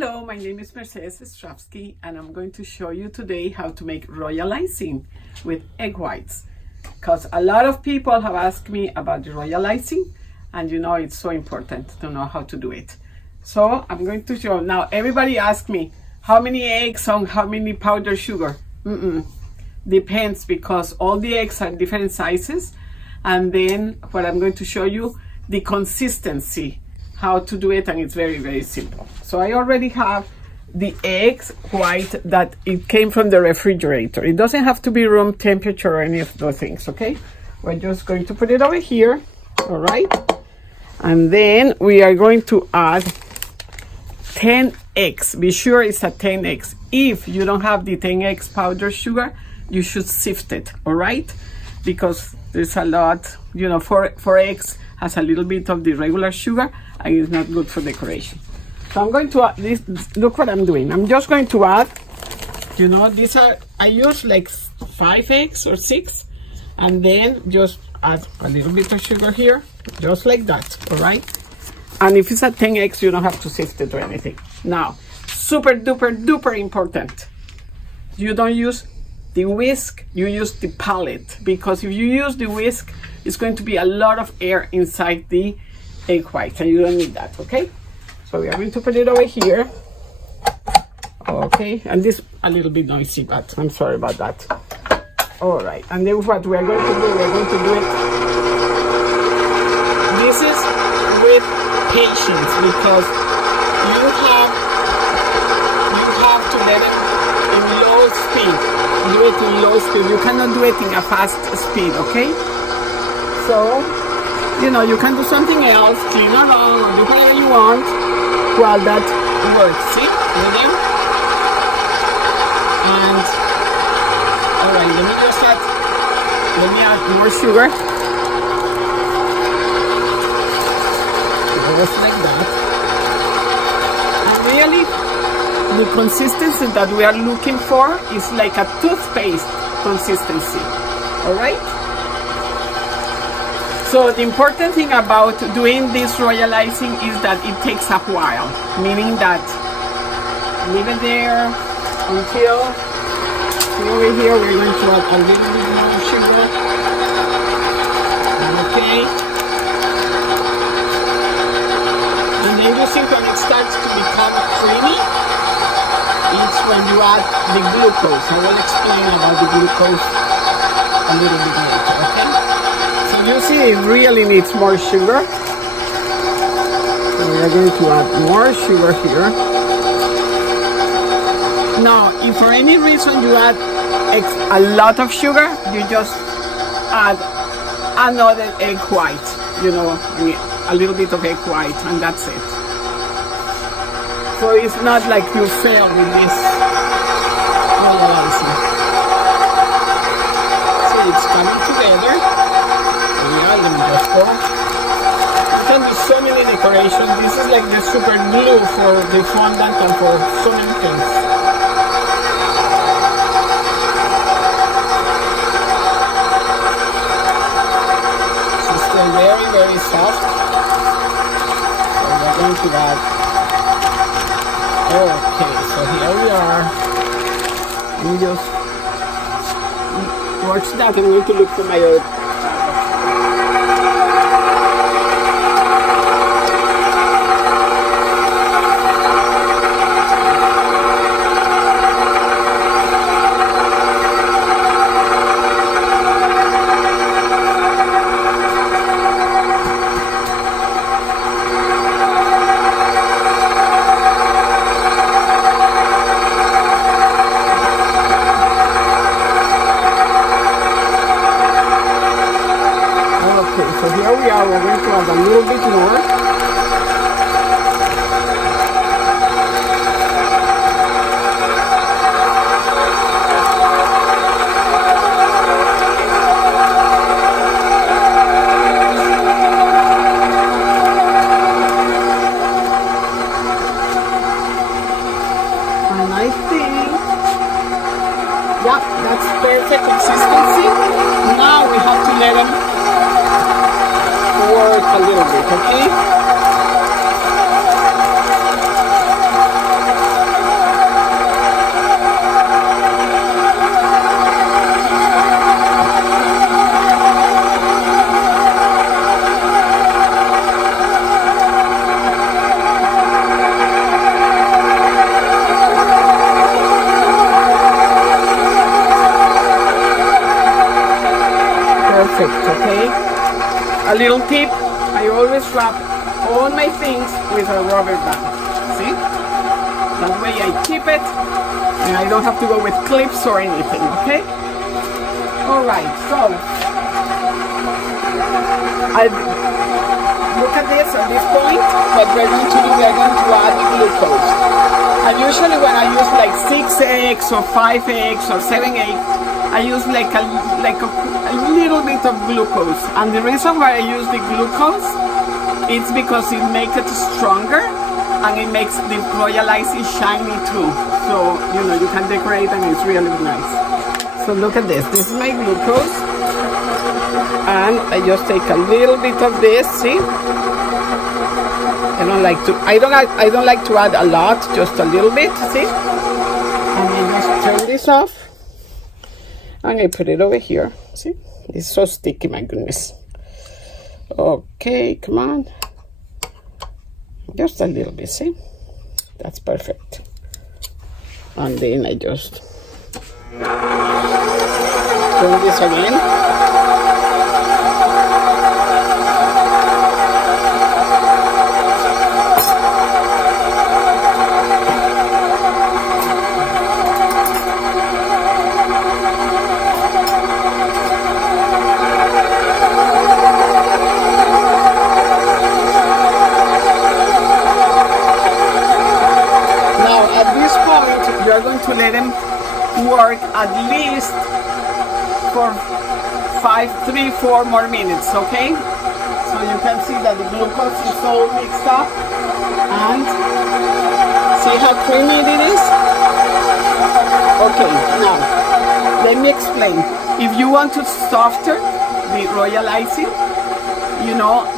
Hello, my name is Mercedes Stravsky and I'm going to show you today how to make royal icing with egg whites, because a lot of people have asked me about the royal icing and you know it's so important to know how to do it. So I'm going to show. Now everybody asks me how many eggs on how many powdered sugar. Depends, because all the eggs are different sizes, and then what I'm going to show you the consistency, how to do it, and it's very simple. So I already have the eggs white that it came from the refrigerator. It doesn't have to be room temperature or any of those things, okay? We're just going to put it over here, all right? And then we are going to add 10 eggs. Be sure it's a 10 eggs. If you don't have the 10 eggs powdered sugar, you should sift it, all right? Because there's a lot, you know, four eggs has a little bit of the regular sugar and it's not good for decoration. So I'm going to add this. Look what I'm doing. I'm just going to add, you know, these are, I use like 5 eggs or 6, and then just add a little bit of sugar here, just like that, all right? And if it's a 10 eggs, you don't have to sift it or anything. Now, super duper important, you don't use the whisk, you use the palette, because if you use the whisk, it's going to be a lot of air inside the egg whites and you don't need that, okay? So we are going to put it over here, okay? And this a little bit noisy, but I'm sorry about that. All right, and then what we are going to do, we're going to do it. This is with patience, because you have to let it in low speed. Do it in low speed. You cannot do it in a fast speed, okay? So, you know, you can do something else, clean along, or do whatever you want while that works. See? Rhythm. And, all right, let me add more sugar. Just like that. And really, the consistency that we are looking for is like a toothpaste consistency, all right? So the important thing about doing this royal icing is that it takes a while, meaning that leave it there until over here we're going to add a little bit more sugar. Okay. And then you see when it starts to become creamy, it's when you add the glucose. I will explain about the glucose a little bit later, okay? So you see it really needs more sugar. So we are going to add more sugar here. Now, if for any reason you add a lot of sugar, you just add another egg white, you know, a little bit of egg white, and that's it. So it's not like you fail with this royal icing. So it's coming together. Yeah, let me just go. You can do so many decorations. This is like the super glue for the fondant and for so many things. It's still very soft. So we're going to add. Okay, so here we are. Let me just watch that. I'm going to look for my other. So here we are, we're going to add a little bit more. And I think, yeah, that's perfect consistency. Now we have to let them work a little bit, okay? perfect, okay? A little tip, I always wrap all my things with a rubber band, see? That way I keep it, and I don't have to go with clips or anything, okay? All right, so, look at this at this point. What we're going to do, we're going to add the glucose. And usually when I use like 6 eggs or 5 eggs or 7 eggs, I use like a little bit of glucose. And the reason why I use the glucose, it's because it makes it stronger and it makes the Royal Icing shiny through. So, you know, you can decorate and it's really nice. So look at this. This is my glucose. And I just take a little bit of this, see? I don't like to add a lot, just a little bit, see? And I just turn this off. And I put it over here, see? It's so sticky, my goodness. Okay, come on. Just a little bit, see? That's perfect. And then I just turn this again. You are going to let them work at least for 3-4 more minutes, okay? So you can see that the glucose is all mixed up, and see how creamy it is? Okay, now let me explain. If you want to softer the Royal Icing, you know,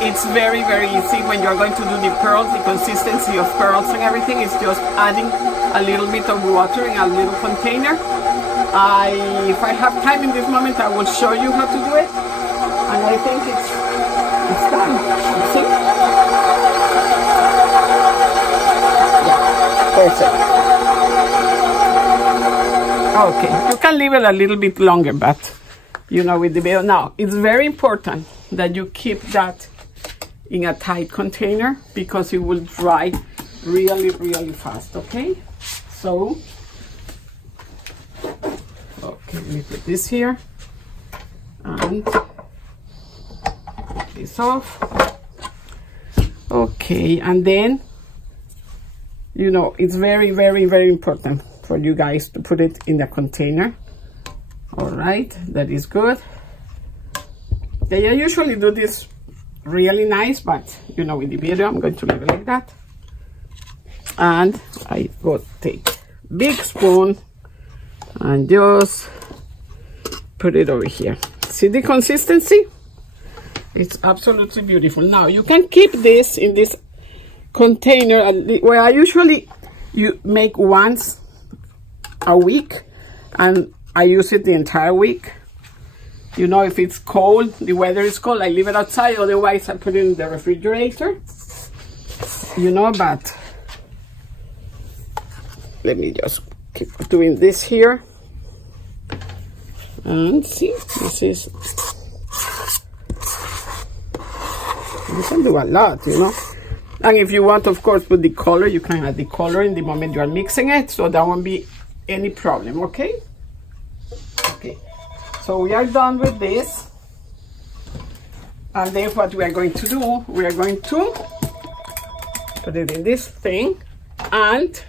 it's very, very easy when you're going to do the pearls. The consistency of pearls and everything is just adding a little bit of water in a little container. If I have time in this moment, I will show you how to do it. And I think it's done. See? Yeah, perfect. Okay, you can leave it a little bit longer, but you know, with the video. Now, it's very important that you keep that in a tight container because it will dry really, really fast, okay? So, okay, let me put this here and this off. Okay, and then, you know, it's very, very, very important for you guys to put it in the container. All right, that is good. I usually do this really nice, but you know, in the video I'm going to leave it like that. And I go take big spoon and just put it over here. See the consistency? It's absolutely beautiful. Now you can keep this in this container where I usually make once a week, and I use it the entire week. You know, if it's cold, the weather is cold, I leave it outside. Otherwise, I put it in the refrigerator. You know, but let me just keep doing this here. And see, this is, you can do a lot, you know. And if you want, of course, put the color, you can add the color in the moment you are mixing it. So that won't be any problem, okay? Okay. So we are done with this, and then what we are going to do, we are going to put it in this thing, and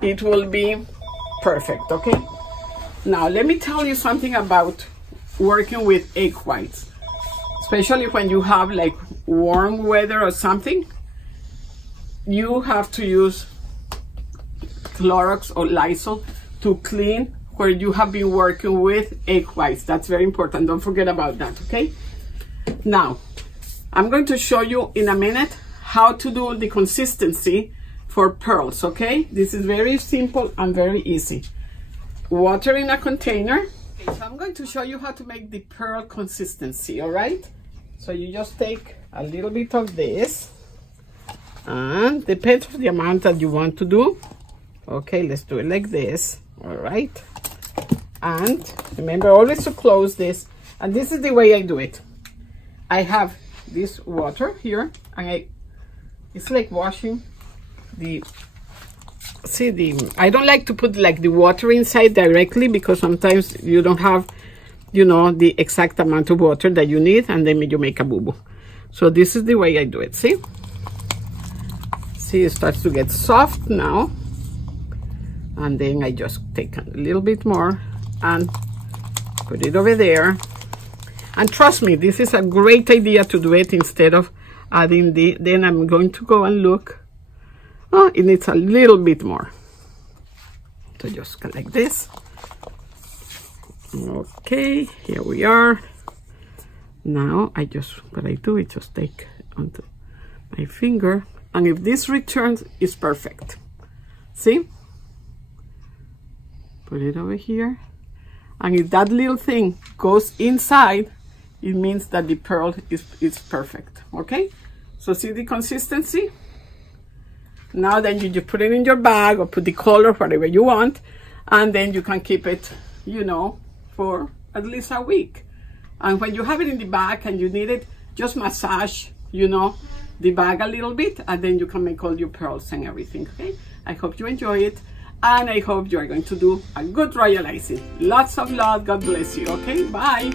it will be perfect, okay? Now, let me tell you something about working with egg whites, especially when you have like warm weather or something. You have to use Clorox or Lysol to clean where you have been working with egg whites. That's very important. Don't forget about that, okay? Now, I'm going to show you in a minute how to do the consistency for pearls, okay? This is very simple and very easy. Water in a container. Okay, so I'm going to show you how to make the pearl consistency, all right? So you just take a little bit of this, and depends on the amount that you want to do. Okay, let's do it like this, all right? And remember always to close this And this is the way I do it. I have this water here, and it's like washing the, I don't like to put like the water inside directly, because sometimes you don't have, you know, the exact amount of water that you need, and then you make a boo-boo. So this is the way I do it. See, it starts to get soft now, and then I just take a little bit more and put it over there. And trust me, this is a great idea to do it instead of adding then I'm going to go and look. Oh, it needs a little bit more. So just go like this. Okay, here we are. Now what I do is just take onto my finger, and if this returns, it's perfect. See? Put it over here. And if that little thing goes inside, it means that the pearl is perfect. Okay? So see the consistency? Now then you just put it in your bag, or put the color, whatever you want, and then you can keep it, you know, for at least a week. And when you have it in the bag and you need it, just massage, you know, the bag a little bit, and then you can make all your pearls and everything. Okay? I hope you enjoy it, and I hope you are going to do a good royal icing. Lots of love. God bless you. Okay? Bye.